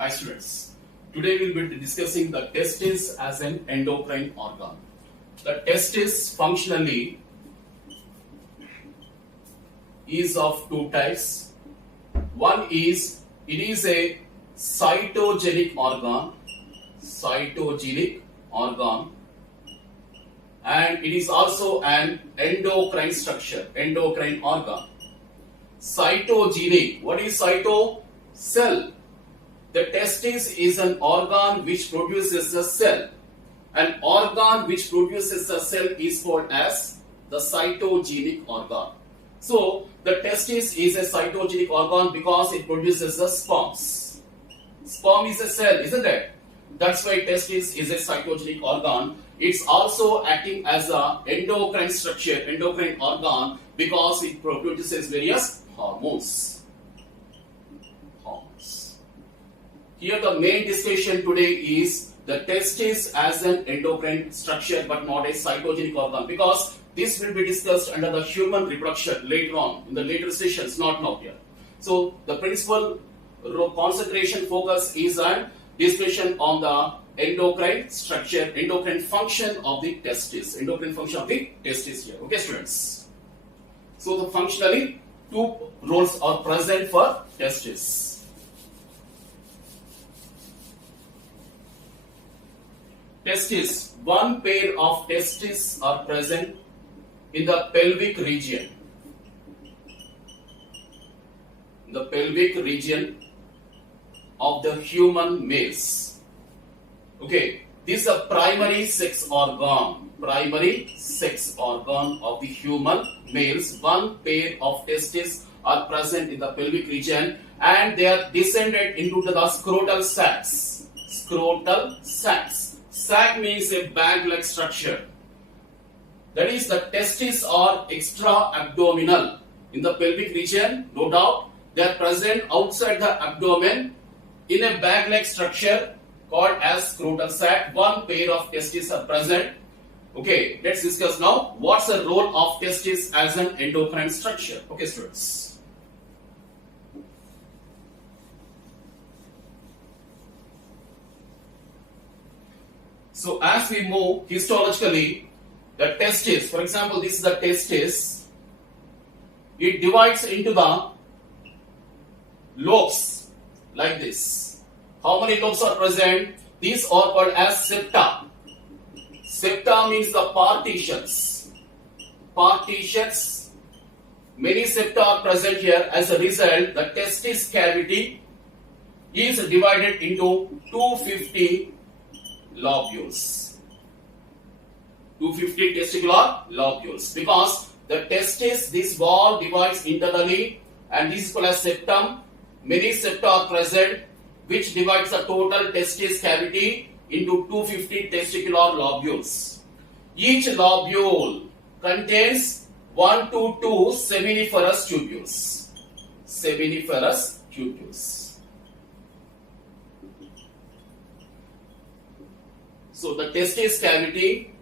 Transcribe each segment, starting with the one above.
Hi students, today we will be discussing the testis as an endocrine organ. The testis functionally is of two types. One is, it is a cytogenic organ, and it is also an endocrine structure, endocrine organ. Cytogenic, what is cyto? Cell. The testis is an organ which produces a cell. An organ which produces a cell is called as the cytogenic organ. So, the testis is a cytogenic organ because it produces the sperms. Sperm is a cell, isn't it? That's why testis is a cytogenic organ. It's also acting as a endocrine structure, endocrine organ, because it produces various hormones. Here the main discussion today is the testis as an endocrine structure but not a cytogenic organ, because this will be discussed under the human reproduction later on in the later sessions, not now here. So the principal concentration focus is on discussion on the endocrine structure, endocrine function of the testis, endocrine function of the testis here. Okay students. So the functionally two roles are present for testis. Testis, one pair of testes are present in the pelvic region. The pelvic region of the human males. Okay, this is a primary sex organ. Primary sex organ of the human males. One pair of testes are present in the pelvic region and they are descended into the scrotal sacs. Scrotal sacs. Sac means a bag-like structure. That is, the testes are extra-abdominal. In the pelvic region, no doubt, they are present outside the abdomen in a bag-like structure called as scrotal sac. One pair of testes are present. Okay, let's discuss now what's the role of testis as an endocrine structure. Okay, students. So as we move histologically, the testis, for example, this is the testis, it divides into the lobes like this. How many lobes are present? These are called as septa. Septa means the partitions. Partitions. Many septa are present here. As a result, the testis cavity is divided into 250 lobules. 250 testicular lobules, because the testis, this wall divides internally and this is called as septum. Many septa are present which divides the total testis cavity into 250 testicular lobules. Each lobule contains 1 to 2 seminiferous tubules. Seminiferous tubules. So the testis cavity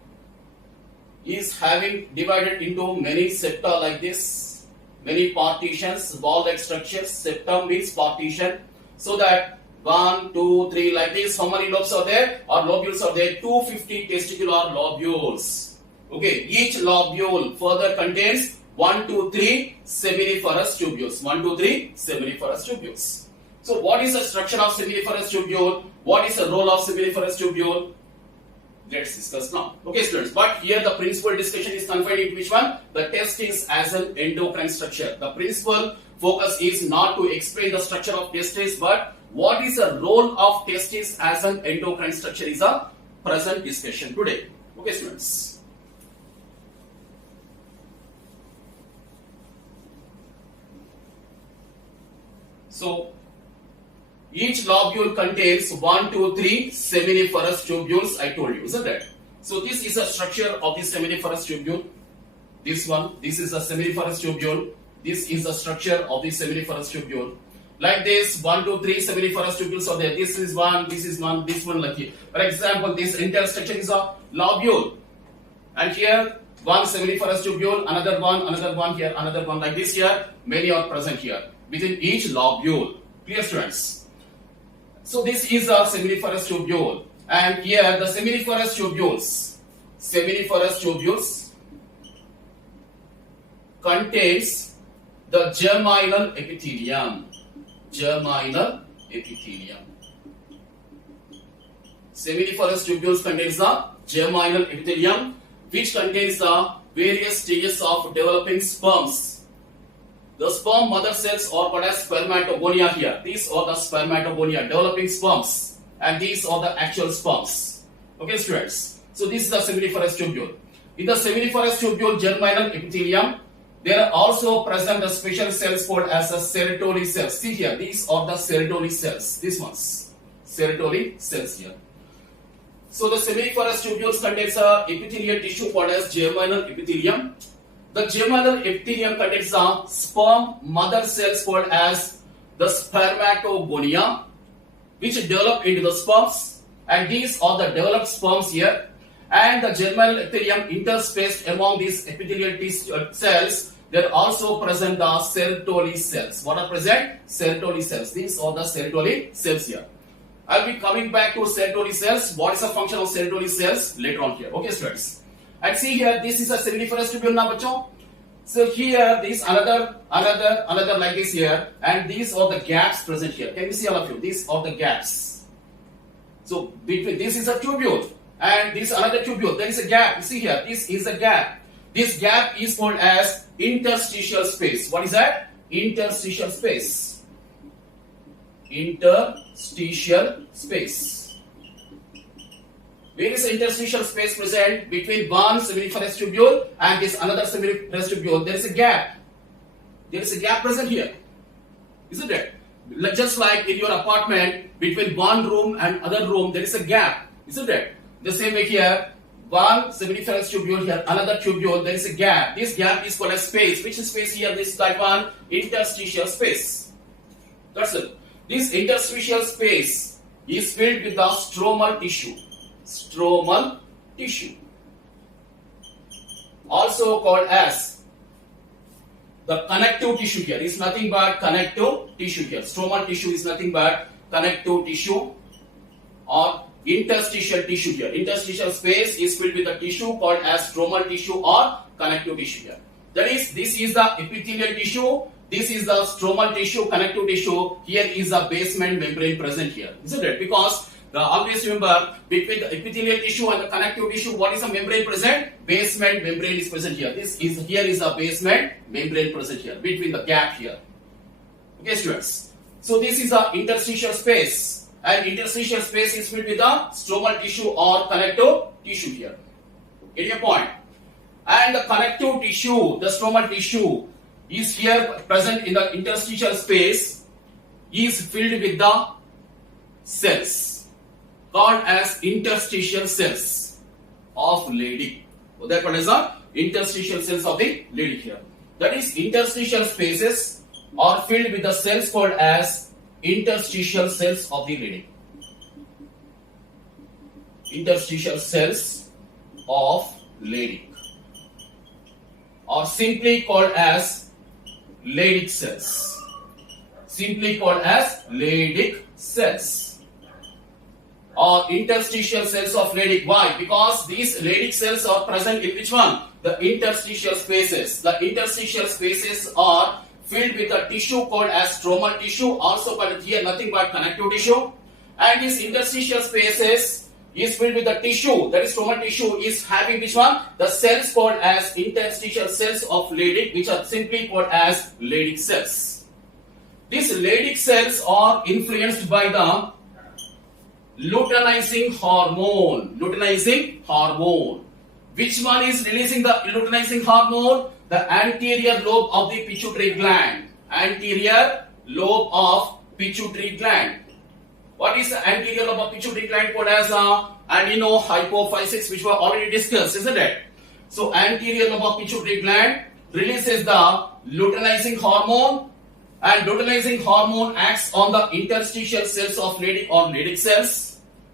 is having divided into many septa like this, many partitions, wall-like structures. Septum means partition. So that 1, 2, 3 like this. How many lobes are there? Or lobules are there? 250 testicular lobules. Okay, each lobule further contains 1 to 3 seminiferous tubules. 1 to 3 seminiferous tubules. So what is the structure of seminiferous tubule? What is the role of seminiferous tubule? Let's discuss now. Okay students, but here the principal discussion is confined in which one? The testis as an endocrine structure. The principal focus is not to explain the structure of testis, but what is the role of testis as an endocrine structure is a present discussion today. Okay students. So each lobule contains 1 to 3 seminiferous tubules, I told you, isn't it? So this is a structure of the seminiferous tubule. This one, this is a seminiferous tubule. This is the structure of the seminiferous tubule. Like this, 1 to 3 seminiferous tubules are there. This is one, this one like here. For example, this entire structure is a lobule. And here, one seminiferous tubule, another one here, another one like this here. Many are present here within each lobule. Clear students? So this is a seminiferous tubule, and here the seminiferous tubules contains the germinal epithelium. Seminiferous tubules contains the germinal epithelium, which contains the various stages of developing sperms. The sperm mother cells are called as spermatogonia here. These are the spermatogonia, developing sperms, and these are the actual sperms. Okay, students. So this is the seminiferous tubule. In the seminiferous tubule germinal epithelium, there are also present the special cells called as the Sertoli cells. See here, these are the Sertoli cells. These ones, Sertoli cells here. So the seminiferous tubules contains a epithelial tissue called as germinal epithelium. The germinal epithelium contains the sperm mother cells called as the spermatogonia, which develop into the sperms, and these are the developed sperms here. And the germinal epithelium interspaced among these epithelial cells, there are also present the Sertoli cells. What are present? Sertoli cells. These are the Sertoli cells here. I'll be coming back to Sertoli cells. What is the function of Sertoli cells later on here? Okay, students. And see here, this is a seminiferous tubule now, bachcho. So here, this another like this here, and these are the gaps present here. Can you see all of you? These are the gaps. So between this is a tubule, and this another tubule. There is a gap. You see here, this is a gap. This gap is called as interstitial space. What is that? Interstitial space. Interstitial space. Where is the interstitial space present between one seminiferous tubule and this another seminiferous tubule? There is a gap. There is a gap present here. Isn't it? Just like in your apartment, between one room and other room, there is a gap. Isn't it? The same way here, one seminiferous tubule here, another tubule, there is a gap. This gap is called as space. Which is space here? This type one, interstitial space. That's it. This interstitial space is filled with the stromal tissue. Stromal tissue, also called as the connective tissue here, is nothing but connective tissue here. Stromal tissue is nothing but connective tissue or interstitial tissue here. Interstitial space is filled with a tissue called as stromal tissue or connective tissue here. That is, this is the epithelial tissue, this is the stromal tissue, connective tissue. Here is the basement membrane present here, isn't it? Because always remember, between the epithelial tissue and the connective tissue, what is the membrane present? Basement membrane is present here. Here is a basement membrane present here, between the gap here. Okay, students. So this is the interstitial space, and interstitial space is filled with the stromal tissue or connective tissue here. Get your point? And the connective tissue, the stromal tissue, is here present in the interstitial space, is filled with the cells called as interstitial cells of Leydig. So that what is the interstitial cells of the Leydig here. That is, interstitial spaces are filled with the cells called as interstitial cells of the Leydig. Interstitial cells of Leydig, or simply called as Leydig cells. Simply called as Leydig cells, or interstitial cells of Leydig. Why? Because these Leydig cells are present in which one? The interstitial spaces. The interstitial spaces are filled with a tissue called as stromal tissue, also called here nothing but connective tissue. And these interstitial spaces is filled with the tissue, that is stromal tissue, is having which one? The cells called as interstitial cells of Leydig, which are simply called as Leydig cells. These Leydig cells are influenced by the luteinizing hormone. Luteinizing hormone. Which one is releasing the luteinizing hormone? The anterior lobe of the pituitary gland. Anterior lobe of pituitary gland. What is the anterior lobe of pituitary gland called as adenohypophysis, which we already discussed, isn't it? So anterior lobe of pituitary gland releases the luteinizing hormone, and luteinizing hormone acts on the interstitial cells of Leydig or Leydig cells.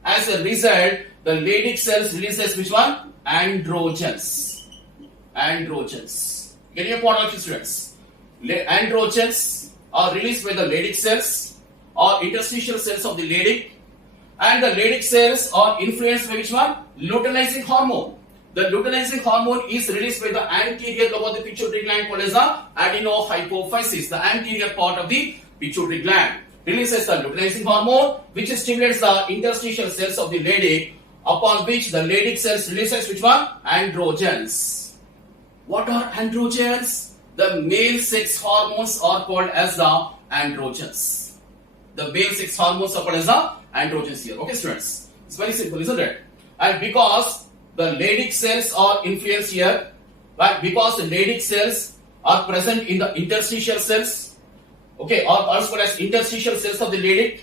As a result, the Leydig cells releases which one? Androgens. Androgens. Get your point of students. Androgens are released by the Leydig cells, or interstitial cells of the Leydig, and the Leydig cells are influenced by which one? Luteinizing hormone. The luteinizing hormone is released by the anterior lobe of the pituitary gland called as the adenohypophysis. The anterior part of the pituitary gland releases the luteinizing hormone, which stimulates the interstitial cells of the Leydig, upon which the Leydig cells releases which one? Androgens. What are androgens? The male sex hormones are called as the androgens. The male sex hormones are called as the androgens here. Okay, students? It's very simple, isn't it? And because the Leydig cells are influenced here, but because the Leydig cells are present in the interstitial cells, okay, or also called as interstitial cells of the Leydig,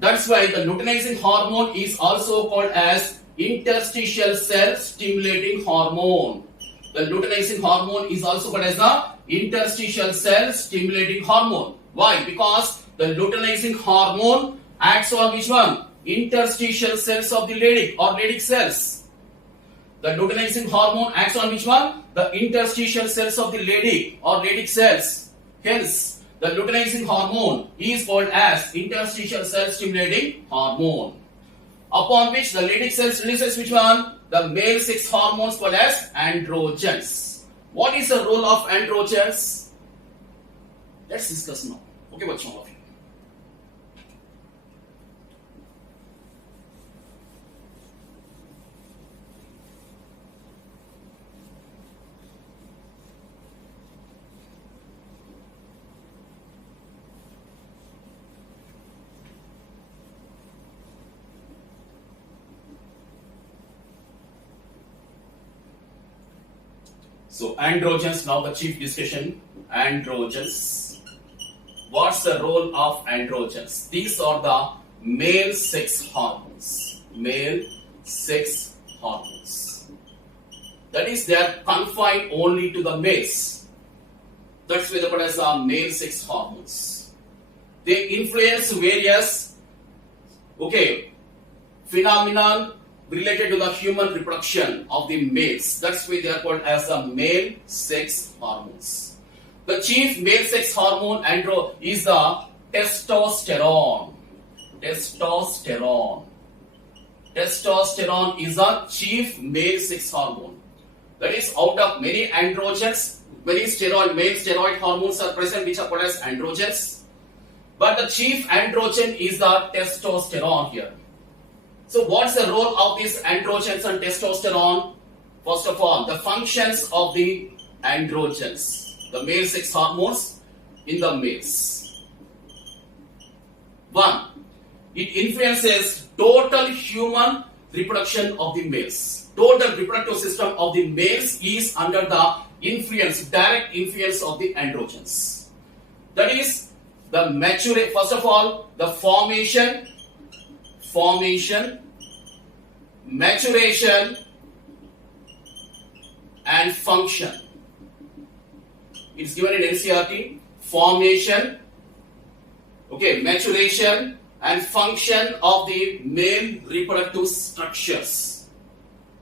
that's why the luteinizing hormone is also called as interstitial cell stimulating hormone. The luteinizing hormone is also called as the interstitial cell stimulating hormone. Why? Because the luteinizing hormone acts on which one? Interstitial cells of the Leydig or Leydig cells. The luteinizing hormone acts on which one? The interstitial cells of the Leydig or Leydig cells. Hence, the luteinizing hormone is called as interstitial cell stimulating hormone. Upon which the Leydig cells releases which one? The male sex hormones called as androgens. What is the role of androgens? Let's discuss now. Okay, what's wrong of you? So androgens, now the chief discussion, androgens. What's the role of androgens? These are the male sex hormones. Male sex hormones. That is, they are confined only to the males. That's why they're called as male sex hormones. They influence various, phenomenon related to the human reproduction of the males. That's why they are called as the male sex hormones. The chief male sex hormone is the testosterone. Testosterone. Testosterone is the chief male sex hormone. That is, out of many androgens, many male steroid hormones are present which are called as androgens. But the chief androgen is the testosterone here. So what's the role of these androgens and testosterone? First of all, the functions of the androgens, the male sex hormones in the males. 1. It influences total human reproduction of the males. Total reproductive system of the males is under the influence, direct influence of the androgens. That is, the first of all, the formation, maturation, and function. It's given in NCERT. Formation, maturation, and function of the male reproductive structures.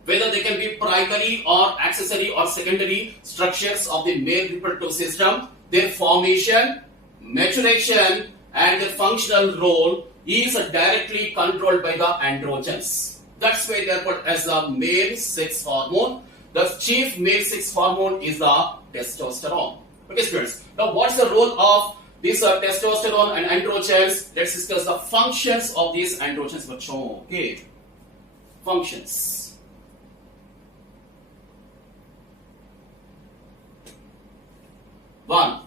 Whether they can be primary or accessory or secondary structures of the male reproductive system, their formation, maturation, and their functional role is directly controlled by the androgens. That's why they are called as the male sex hormone. The chief male sex hormone is the testosterone. Okay, students. Now, what's the role of this testosterone and androgens? Let's discuss the functions of these androgens. Okay, functions. 1.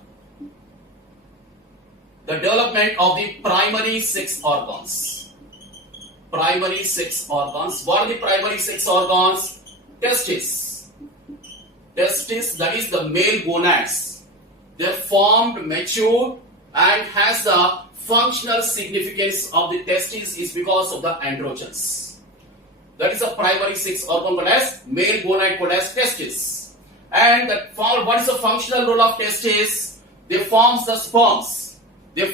The development of the primary sex organs. Primary sex organs. What are the primary sex organs? Testes. Testis, that is the male gonads. They are formed, matured, and has the functional significance of the testes is because of the androgens. That is the primary sex organ called as male gonad called as testis. And what is the functional role of testes? They form the sperms. The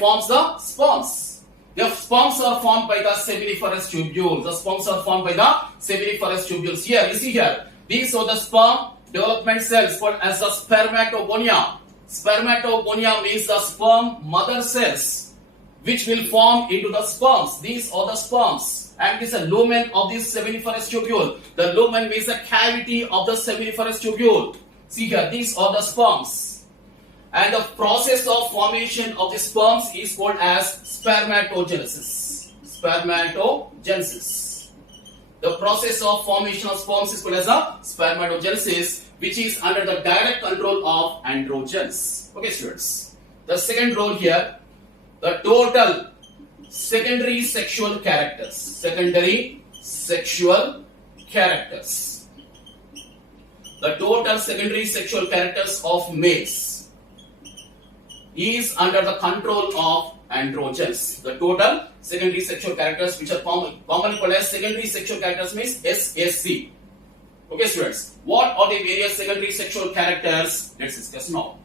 sperms are formed by the seminiferous tubules. The sperms are formed by the seminiferous tubules. Here, you see here. These are the sperm development cells called as the spermatogonia. Spermatogonia means the sperm mother cells, which will form into the sperms. These are the sperms. And this is a lumen of this seminiferous tubule. The lumen means the cavity of the seminiferous tubule. See here, these are the sperms. And the process of formation of the sperms is called as spermatogenesis. Spermatogenesis. The process of formation of sperms is called as a spermatogenesis, which is under the direct control of androgens. Okay, students. The second role here, the total secondary sexual characters. Secondary sexual characters. The total secondary sexual characters of males is under the control of androgens. The total secondary sexual characters, which are commonly called as secondary sexual characters, means SSC. Okay, students. What are the various secondary sexual characters? Let's discuss now.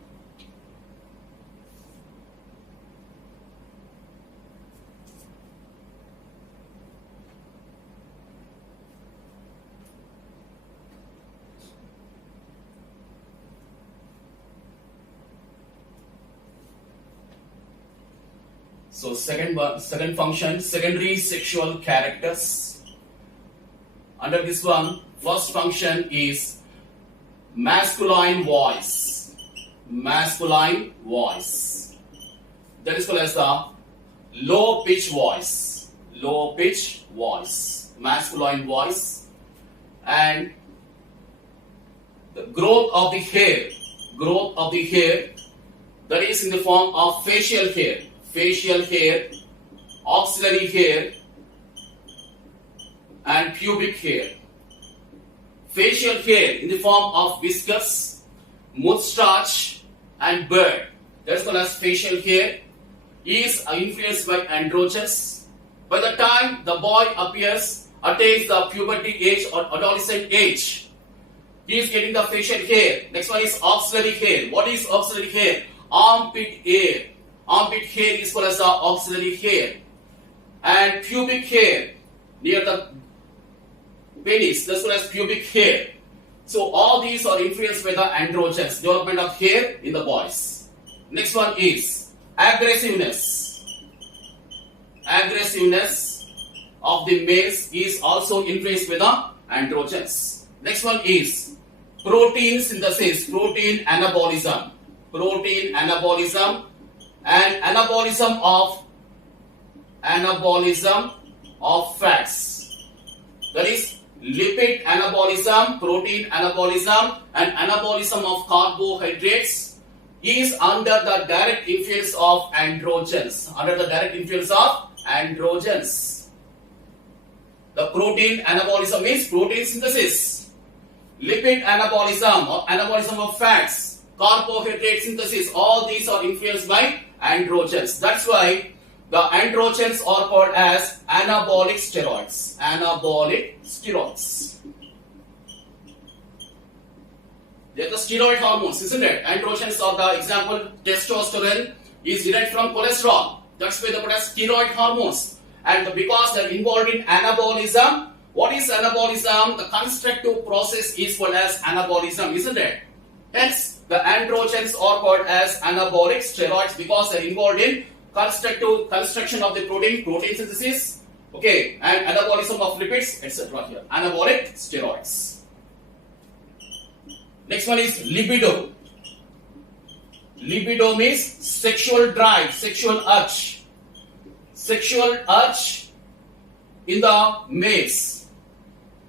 So second function, secondary sexual characters. Under this one, first function is masculine voice. Masculine voice. That is called as the low pitch voice. Low pitch voice. Masculine voice. And the growth of the hair. Growth of the hair, that is in the form of facial hair. Facial hair, axillary hair, and pubic hair. Facial hair in the form of whiskers, moustache, and beard. That's called as facial hair. Is influenced by androgens. By the time the boy attains the puberty age or adolescent age, he is getting the facial hair. Next one is axillary hair. What is axillary hair? Armpit hair. Armpit hair is called as the axillary hair. And pubic hair near the penis, that's called as pubic hair. So all these are influenced by the androgens, development of hair in the boys. Next one is aggressiveness. Aggressiveness of the males is also influenced by the androgens. Next one is protein synthesis, protein anabolism. Protein anabolism and anabolism of fats. That is lipid anabolism, protein anabolism, and anabolism of carbohydrates is under the direct influence of androgens. Under the direct influence of androgens. The protein anabolism means protein synthesis. Lipid anabolism or anabolism of fats, carbohydrate synthesis, all these are influenced by androgens. That's why the androgens are called as anabolic steroids. Anabolic steroids. They are the steroid hormones, isn't it? Androgens are the example. Testosterone is derived from cholesterol. That's why they are called as steroid hormones. And because they are involved in anabolism, what is anabolism? The constructive process is called as anabolism, isn't it? Hence, the androgens are called as anabolic steroids because they are involved in construction of the protein synthesis, okay, and anabolism of lipids, etc. Here, anabolic steroids. Next one is libido. Libido means sexual drive, sexual urge. Sexual urge in the males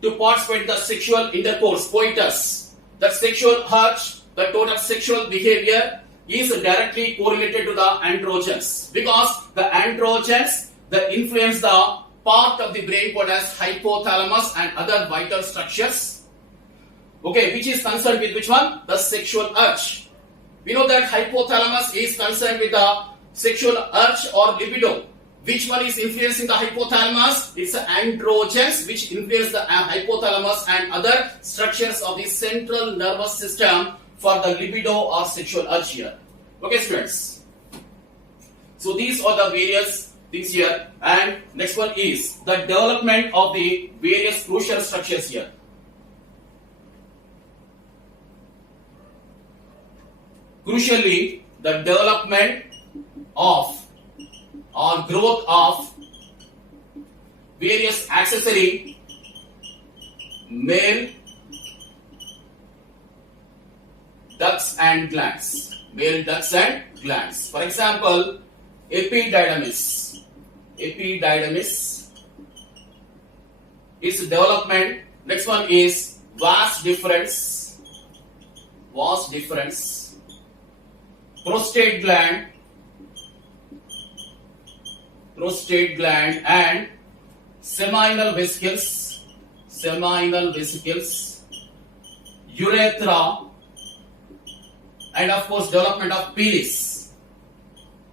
to participate in the sexual intercourse, coitus. The sexual urge, the total sexual behavior is directly correlated to the androgens because the androgens that influence the part of the brain called as hypothalamus and other vital structures, okay, which is concerned with which one? The sexual urge. We know that hypothalamus is concerned with the sexual urge or libido. Which one is influencing the hypothalamus? It's the androgens which influence the hypothalamus and other structures of the central nervous system for the libido or sexual urge here. Okay, students. So these are the various things here. And next one is the development of the various crucial structures here. Crucially, the development of or growth of various accessory male ducts and glands. Male ducts and glands. For example, epididymis. Epididymis is development. Next one is vas deferens. Vas deferens. Prostate gland. Prostate gland and seminal vesicles. Seminal vesicles. Urethra. And of course development of penis.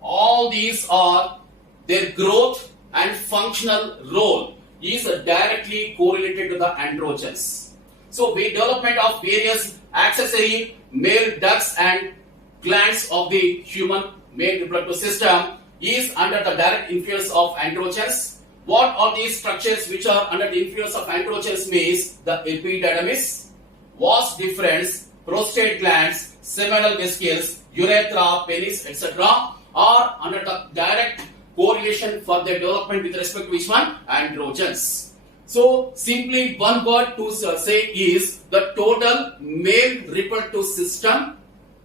All these are their growth and functional role is directly correlated to the androgens. So the development of various accessory male ducts and glands of the human male reproductive system is under the direct influence of androgens. What are these structures which are under the influence of androgens means the epididymis, vas deferens, prostate glands, seminal vesicles, urethra, penis, etc. are under the direct correlation for their development with respect to which one? Androgens. So simply one word to say is the total male reproductive system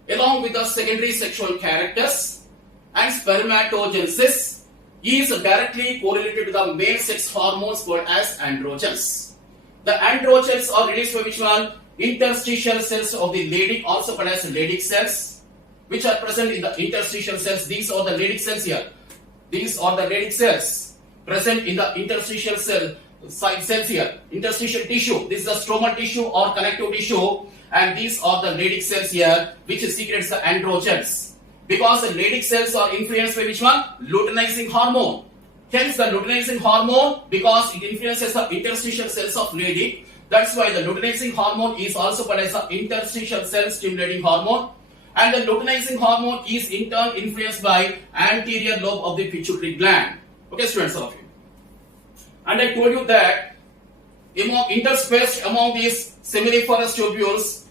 along with the secondary sexual characters and spermatogenesis is directly correlated to the male sex hormones called as androgens. The androgens are released by which one? Interstitial cells of the Leydig, also called as Leydig cells, which are present in the interstitial cells. These are the Leydig cells here. These are the Leydig cells present in the interstitial cells here. Interstitial tissue. This is the stromal tissue or connective tissue, and these are the Leydig cells here, which secretes the androgens. Because the Leydig cells are influenced by which one? Luteinizing hormone. Hence, the luteinizing hormone, because it influences the interstitial cells of Leydig. That's why the luteinizing hormone is also called as the interstitial cell stimulating hormone. And the luteinizing hormone is in turn influenced by anterior lobe of the pituitary gland. Okay, students, all of you. And I told you that interspaced among these seminiferous tubules,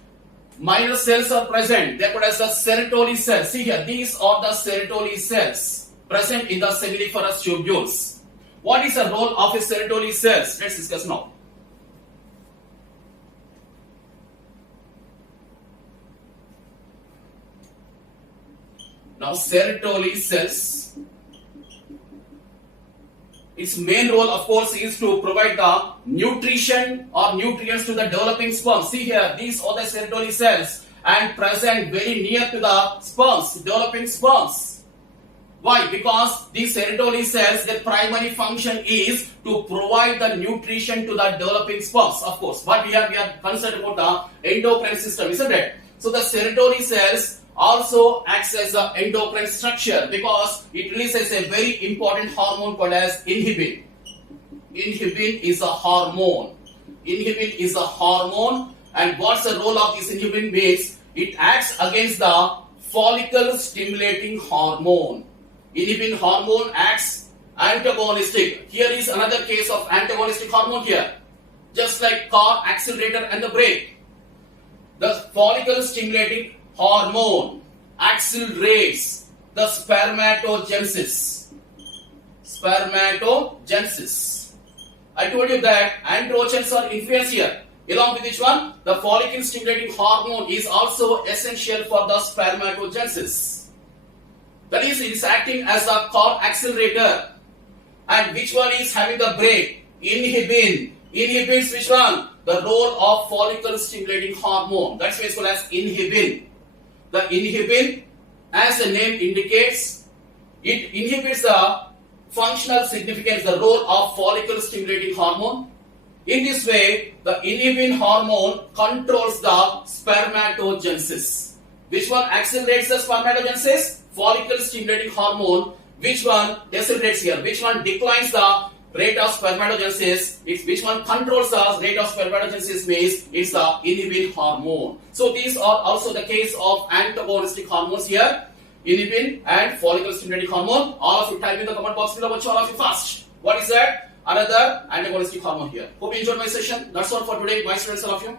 minor cells are present. They are called as the Sertoli cells. See here, these are the Sertoli cells present in the seminiferous tubules. What is the role of a Sertoli cells? Let's discuss now. Now, Sertoli cells, its main role, of course, is to provide the nutrition or nutrients to the developing sperm. See here, these are the Sertoli cells and present very near to the sperms, developing sperms. Why? Because these Sertoli cells, their primary function is to provide the nutrition to the developing sperms, of course. But we are concerned about the endocrine system, isn't it? So the Sertoli cells also acts as an endocrine structure because it releases a very important hormone called as inhibin. Inhibin is a hormone. Inhibin is a hormone, and what's the role of this inhibin means? It acts against the follicle stimulating hormone. Inhibin hormone acts antagonistic. Here is another case of antagonistic hormone here. Just like car accelerator and the brake. The follicle stimulating hormone accelerates the spermatogenesis. Spermatogenesis. I told you that androgens are influenced here. Along with which one? The follicle stimulating hormone is also essential for the spermatogenesis. That is, it is acting as a car accelerator. And which one is having the brake? Inhibin. Inhibits which one? The role of follicle stimulating hormone. That's why it's called as inhibin. The inhibin, as the name indicates, it inhibits the functional significance, the role of follicle stimulating hormone. In this way, the inhibin hormone controls the spermatogenesis. Which one accelerates the spermatogenesis? Follicle stimulating hormone. Which one decelerates here? Which one declines the rate of spermatogenesis? It's which one controls the rate of spermatogenesis means it's the inhibin hormone. So these are also the case of antagonistic hormones here. Inhibin and follicle stimulating hormone. All of you type in the comment box below, watch all of you fast. What is that? Another antagonistic hormone here. Hope you enjoyed my session. That's all for today. Bye students, all of you.